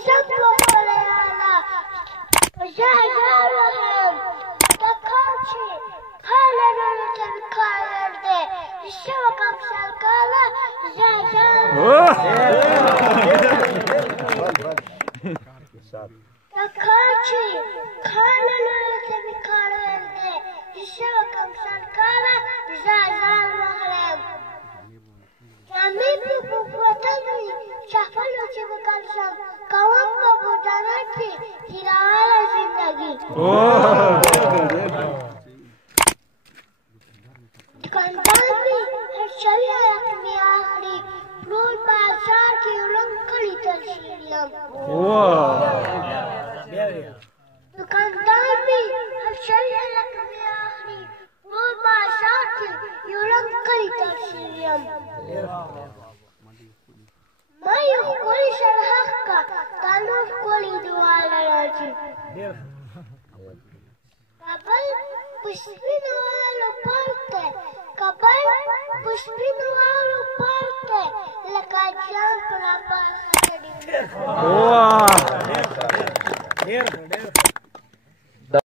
عزت وکړه یا الله زه ژاړم دا کار چې کاله نورو ته مې کار ورده څه وکړم سل کاله زه ژاړم دا کار چې کاله نورو ته مې کار ورده څه وکړم سل کاله زه ځان وخورم زمین په وطن وي شهپلو چې وکړم کوم په بوډانه کې هیراله زندګي دکاندار مې هر شوي حق مې اخلي ټول بازار کې ړنګ کړي تل شوي یم دکاندار مې هر شوي حق مې اخلي ټول بازار کې ړنګ کړي تل شوي یم ما یو ښکلي سرحق کا تا نور ښکلي دواړه راځي کابل په سپینو والو پارک دی کابل په سپینو والو پارک دی لکه جان په راپار خطرې